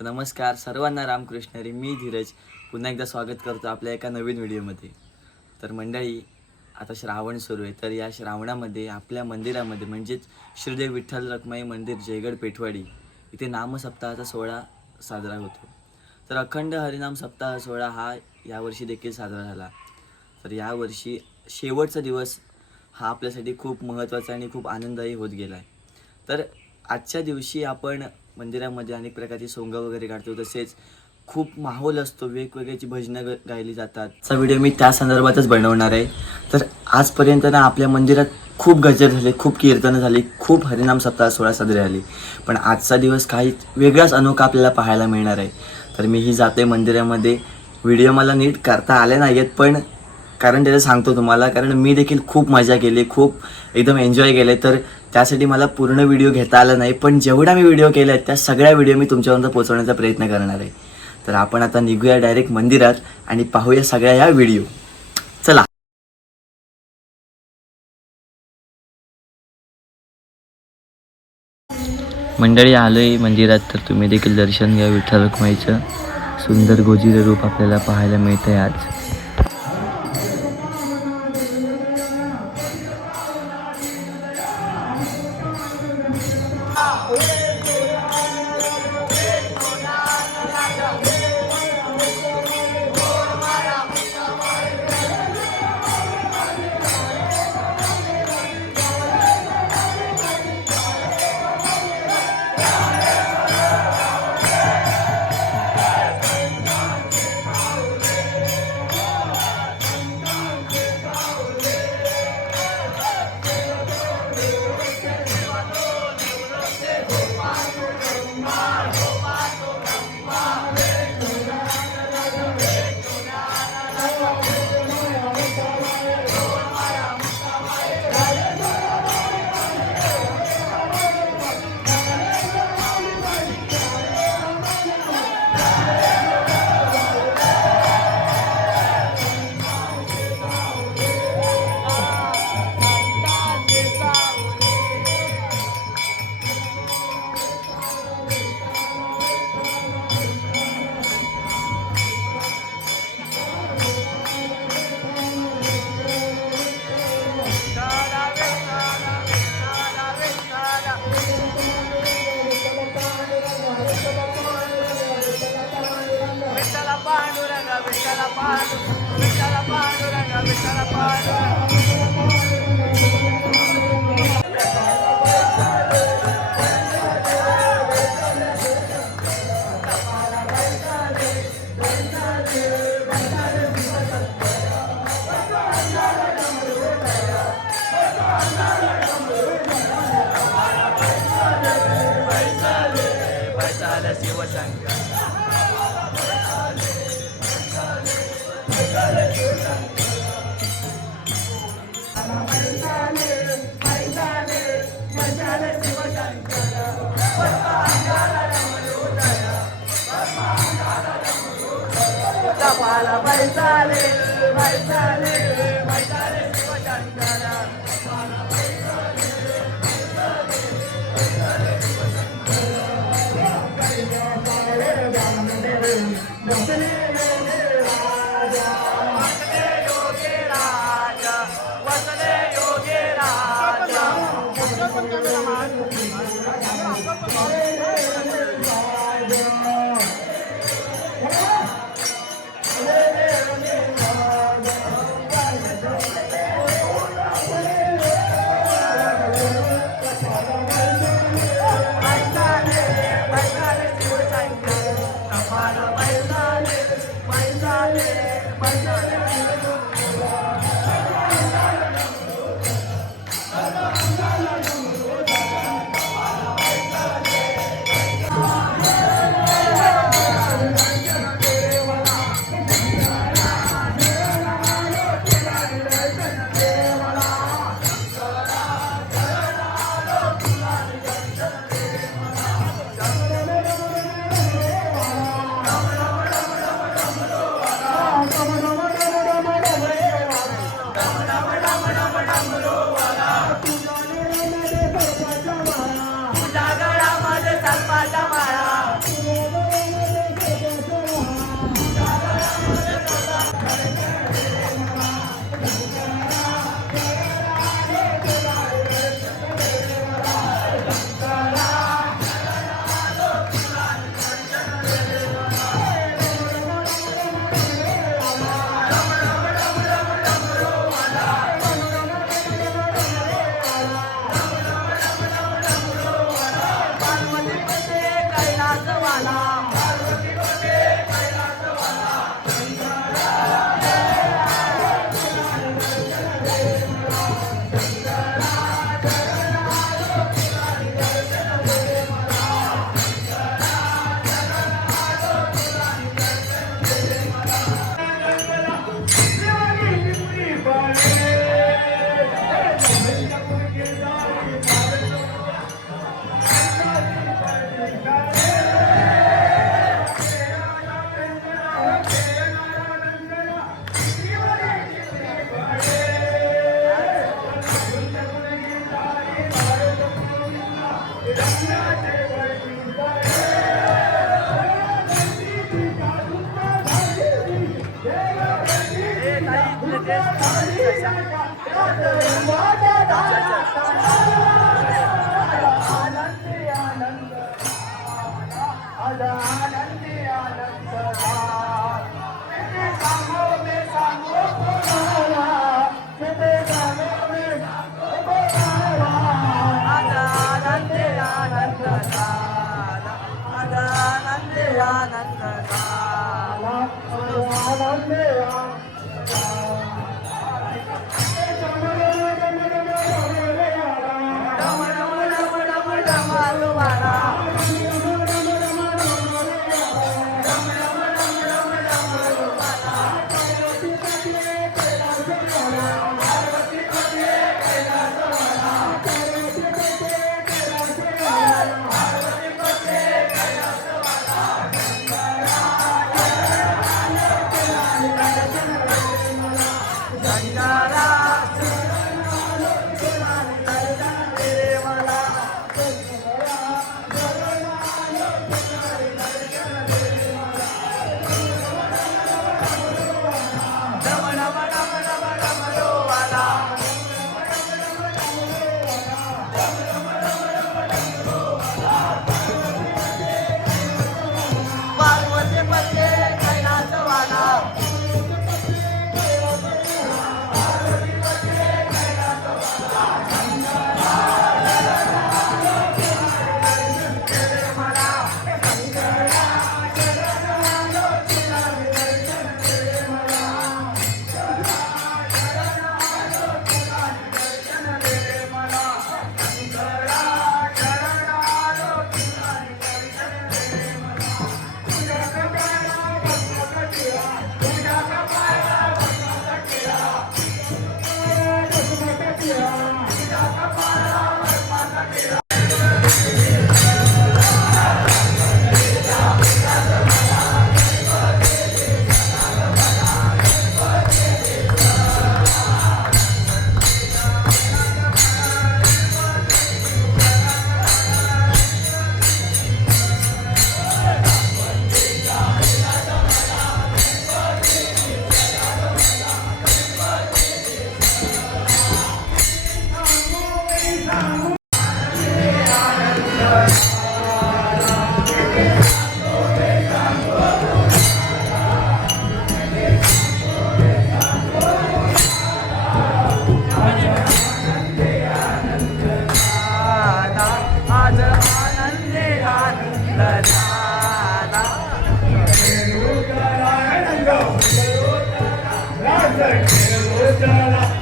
नमस्कार सर्वांना, रामकृष्ण हरी. मी धीरज पुन्हा एकदा स्वागत करतो आपल्या एका नवीन व्हिडिओमध्ये. तर मंडळी, आता श्रावण सुरू आहे. तर या श्रावणामध्ये आपल्या मंदिरामध्ये म्हणजेच श्रीदेव विठ्ठल रखुमाई मंदिर जयगड पेठवाडी इथे नामसप्ताहाचा सोहळा साजरा होतो. तर अखंड हरिनाम सप्ताह सोहळा हा यावर्षी देखील साजरा झाला. तर यावर्षी शेवटचा दिवस हा आपल्यासाठी खूप महत्त्वाचा आणि खूप आनंददायी होत गेला आहे. तर आजच्या दिवशी आपण मंदिरामध्ये अनेक प्रकारची सोंगं वगैरे काढतो. तसेच खूप माहोल असतो, वेगवेगळ्याची भजनं गायली जातात. हा व्हिडिओ मी त्या संदर्भातच बनवणार आहे. तर आजपर्यंत ना आपल्या मंदिरात खूप गजर झाले, खूप कीर्तनं झाली, खूप हरिनाम सप्ताह सोहळा साजरे झाली. पण आजचा दिवस काही वेगळाच अनोखा आपल्याला पाहायला मिळणार आहे. तर मीही जाते मंदिरामध्ये. व्हिडिओ मला नीट करता आले नाही आहेत, पण कारण त्याचं सांगतो तुम्हाला, कारण मी देखील खूप मजा केली, खूप एकदम एन्जॉय केले. तर त्यासाठी मला पूर्ण व्हिडिओ घेता आला नाही, पण जेवढा मी व्हिडिओ केला आहे त्या सगळ्या व्हिडिओ मी तुमच्यापर्यंत पोहोचवण्याचा प्रयत्न करणार आहे. तर आपण आता निघूया डायरेक्ट मंदिरात आणि पाहूया सगळ्या या व्हिडिओ. चला मंडळी, आलोय मंदिरात. तर तुम्ही देखील दर्शन घ्या. विठ्ठल रखुमाईचं सुंदर गोजिरे रूप आपल्याला पाहायला मिळतंय आज.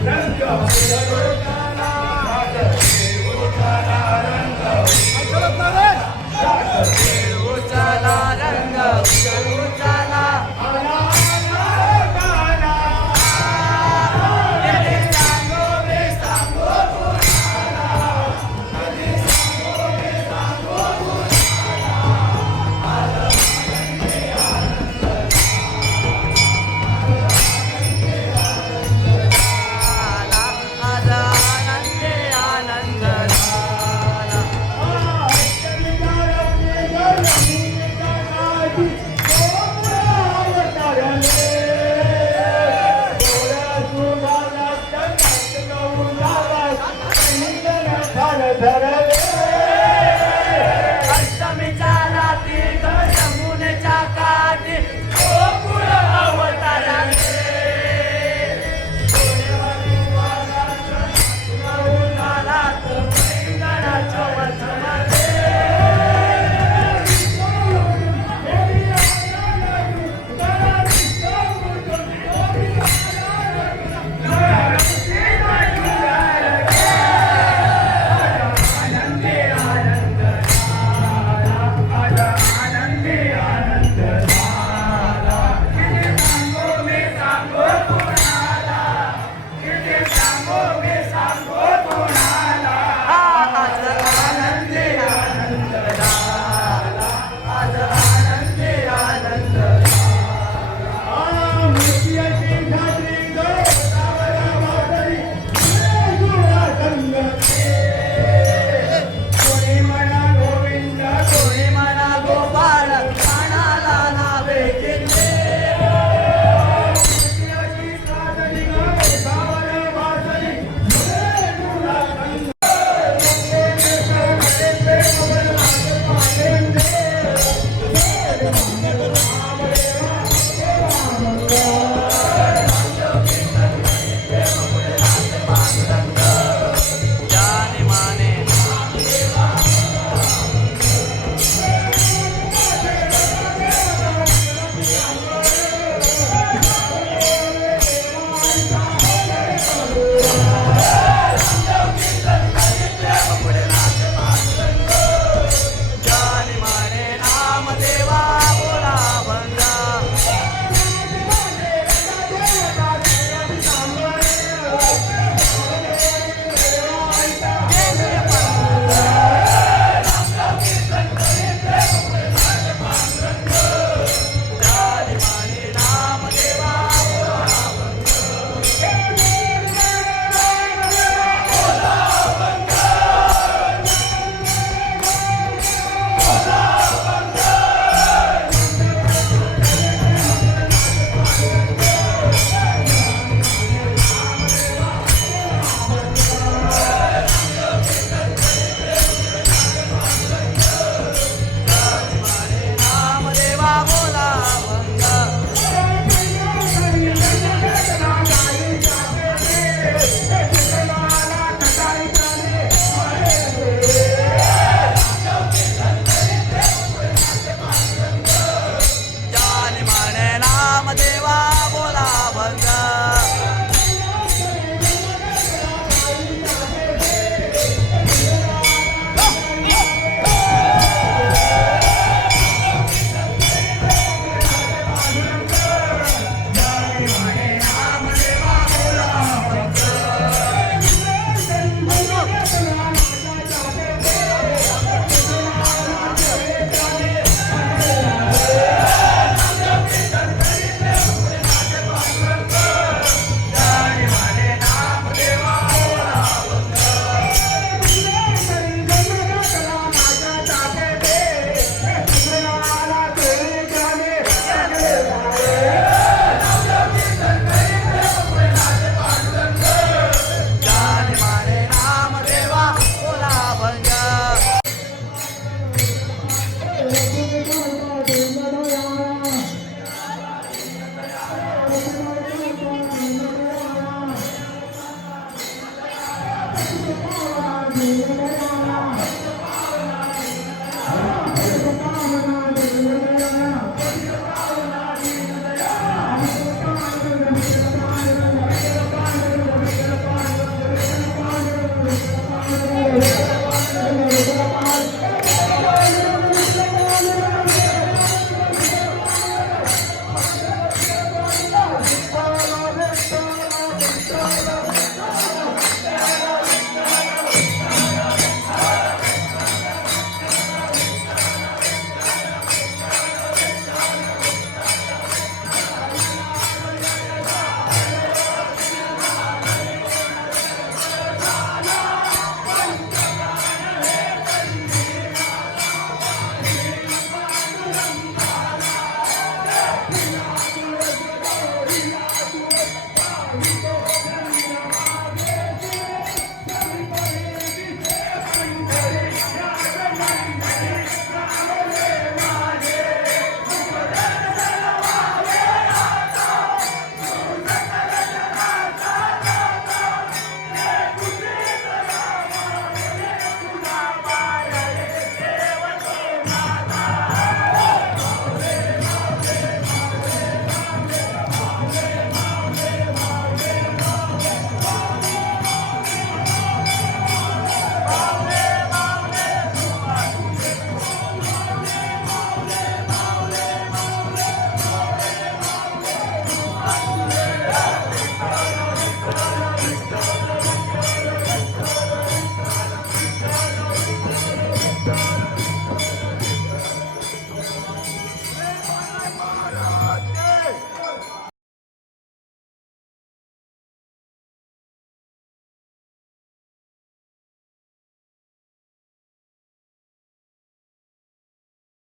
Let's go.